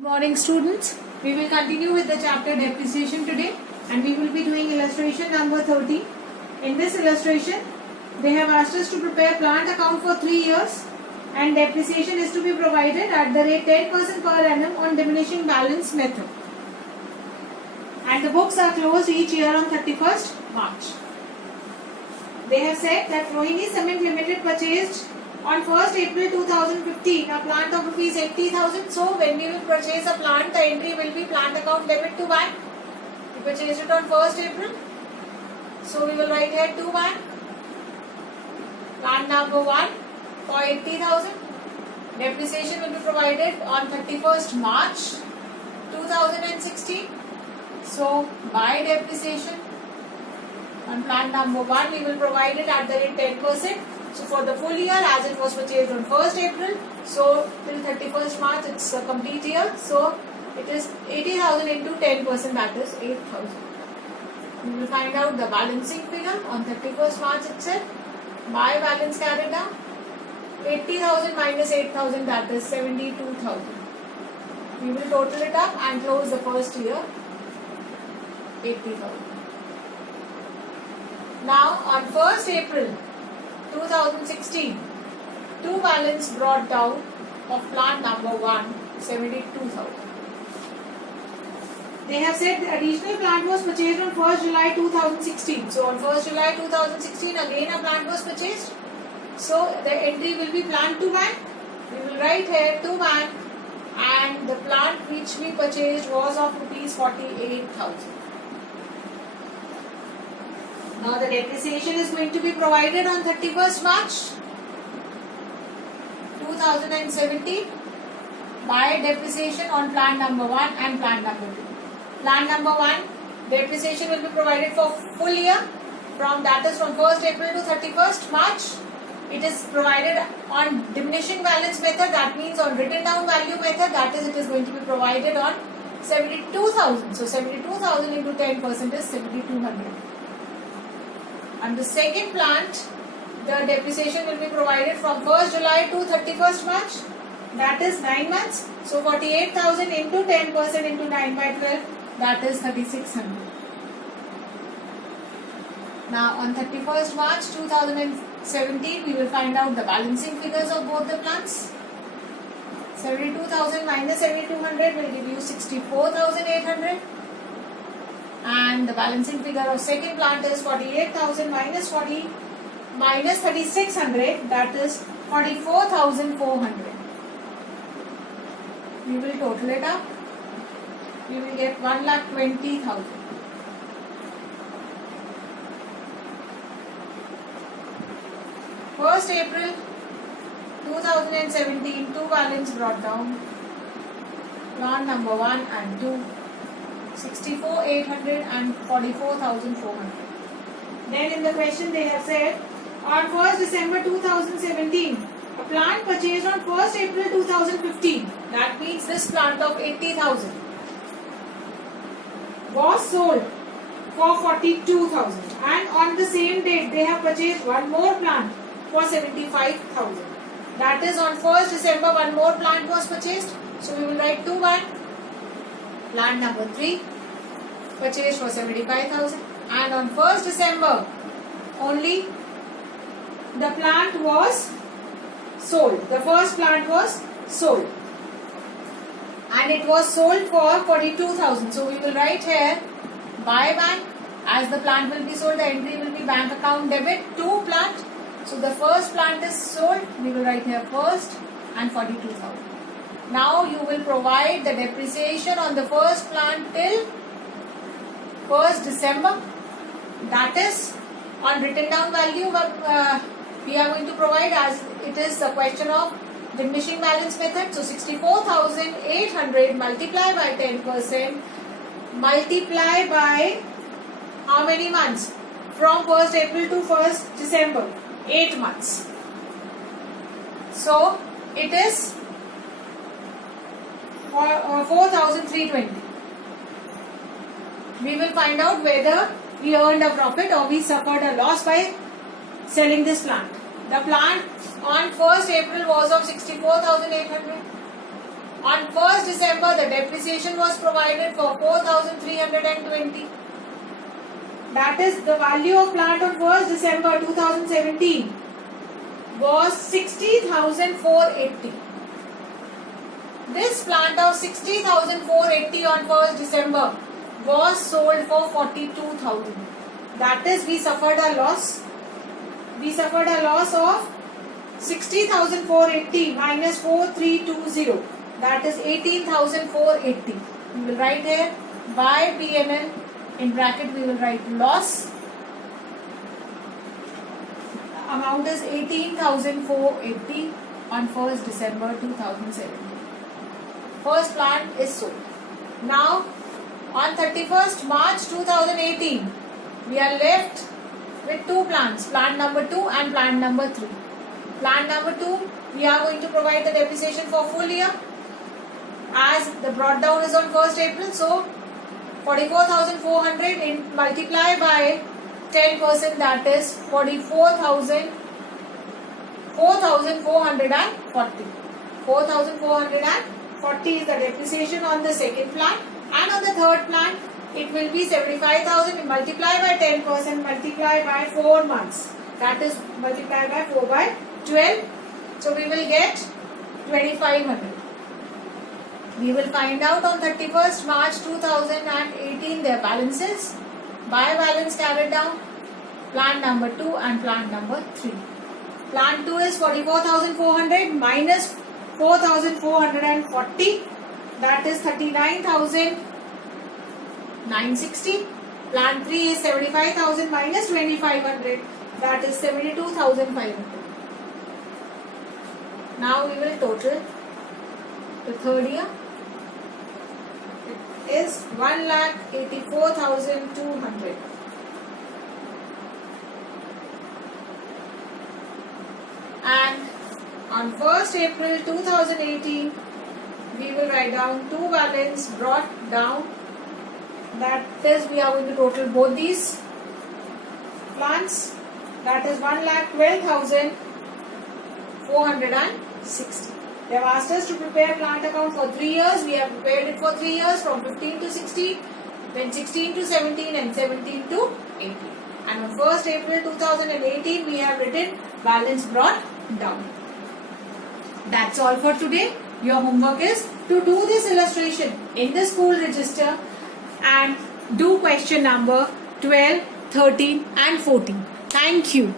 Good morning students. We will continue with the chapter depreciation today and we will be doing illustration number 30. In this illustration, they have asked us to prepare plant account for 3 years and depreciation is to be provided at the rate 10% per annum on diminishing balance method. And the books are closed each year on 31st March. They have said that Rohini Cement Limited purchased on 1st April 2015 a plant of rupees 80,000. So when we will purchase a plant, the entry will be plant account debit to bank. We purchased it on 1st April. So we will write here to bank. Plant number 1 for 80,000. Depreciation will be provided on 31st March 2016. So by depreciation on plant number 1 we will provide it at the rate 10%. So for the full year, as it was purchased on 1st April, so till 31st March it's a complete year. So it is 80,000 into 10%, that is 8,000. We will find out the balancing figure on 31st March itself. By balance carried down, 80,000 minus 8,000, that is 72,000. We will total it up and close the first year 80,000. Now on 1st April 2016, two balance brought down of plant number 1, 72,000. They have said the additional plant was purchased on 1st July 2016. So on 1st July 2016 again a plant was purchased. So the entry will be plant to bank. We will write here to bank and the plant which we purchased was of rupees 48,000. Now the depreciation is going to be provided on 31st March 2017 by depreciation on plant number 1 and plant number 2. Plant number 1, depreciation will be provided for full year from, that is from 1st April to 31st March. It is provided on diminishing balance method, that means on written down value method, that is it is going to be provided on 72,000. So 72,000 into 10% is 7,200. And the second plant, the depreciation will be provided from 1st July to 31st March. That is 9 months. So 48,000 into 10% into 9 by 12, that is 3,600. Now on 31st March 2017, we will find out the balancing figures of both the plants. 72,000 minus 7,200 will give you 64,800. And the balancing figure of second plant is 48,000 minus 3,600, that is 44,400. We will total it up. We will get 1,20,000. First April 2017, two balance brought down. Plant number 1 and 2. 64,800 and 44,400. Then in the question they have said on 1st December 2017 a plant purchased on 1st April 2015, that means this plant of 80,000 was sold for 42,000 and on the same date they have purchased one more plant for 75,000. That is on 1st December one more plant was purchased. So we will write 2 1. Plant number 3 purchased for 75,000 and on 1st December only the plant was sold. The first plant was sold and it was sold for 42,000. So we will write here by bank, as the plant will be sold, the entry will be bank account debit to plant. So the first plant is sold, we will write here first and 42,000. Now you will provide the depreciation on the first plant till 1st December. That is on written down value, but we are going to provide as it is a question of diminishing balance method. So 64,800 multiply by 10%, multiply by how many months? From 1st April to 1st December, 8 months. So it is 4,320. We will find out whether we earned a profit or we suffered a loss by selling this plant. The plant on 1st April was of 64,800. On On 1st December, the depreciation was provided for 4,320. That is the value of plant on 1st December 2017 was 60,480. This plant of 60,480 on 1st December was sold for 42,000. That is, we suffered a loss. We suffered a loss of 60,480 minus 4,320. That is 18,480. We will write here by P&L. In bracket we will write loss. The amount is 18,480 on 1st December 2017. First plant is sold. Now on 31st March 2018, we are left with two plants, plant number 2 and plant number 3. Plant number 2, we are going to provide the depreciation for full year, as the brought down is on 1st April. So 44,400 in multiply by 10%, that is 4,440. 4,440 is the depreciation on the second plant, and on the third plant it will be 75,000 multiply by 10%, multiply by 4 months, that is multiply by 4 by 12. So we will get 2,500. We will find out on 31st March 2018 their balances by balance carried down, plant number 2 and plant number 3. Plant 2 is 44,400 minus 4,440, that is 39,960. Plant 3 is 75,000 minus 2,500, that is 72,500. Now we will total the third year. It is 1,84,200. And on 1st April 2018, we will write down two balance brought down. That is, we are going to total both these plants. That is 1,12,460. They have asked us to prepare plant account for 3 years. We have prepared it for 3 years, from 15 to 16, then 16 to 17 and 17 to 18. And on 1st April 2018, we have written balance brought down. That's all for today. Your homework is to do this illustration in the school register and do question number 12, 13 and 14. Thank you.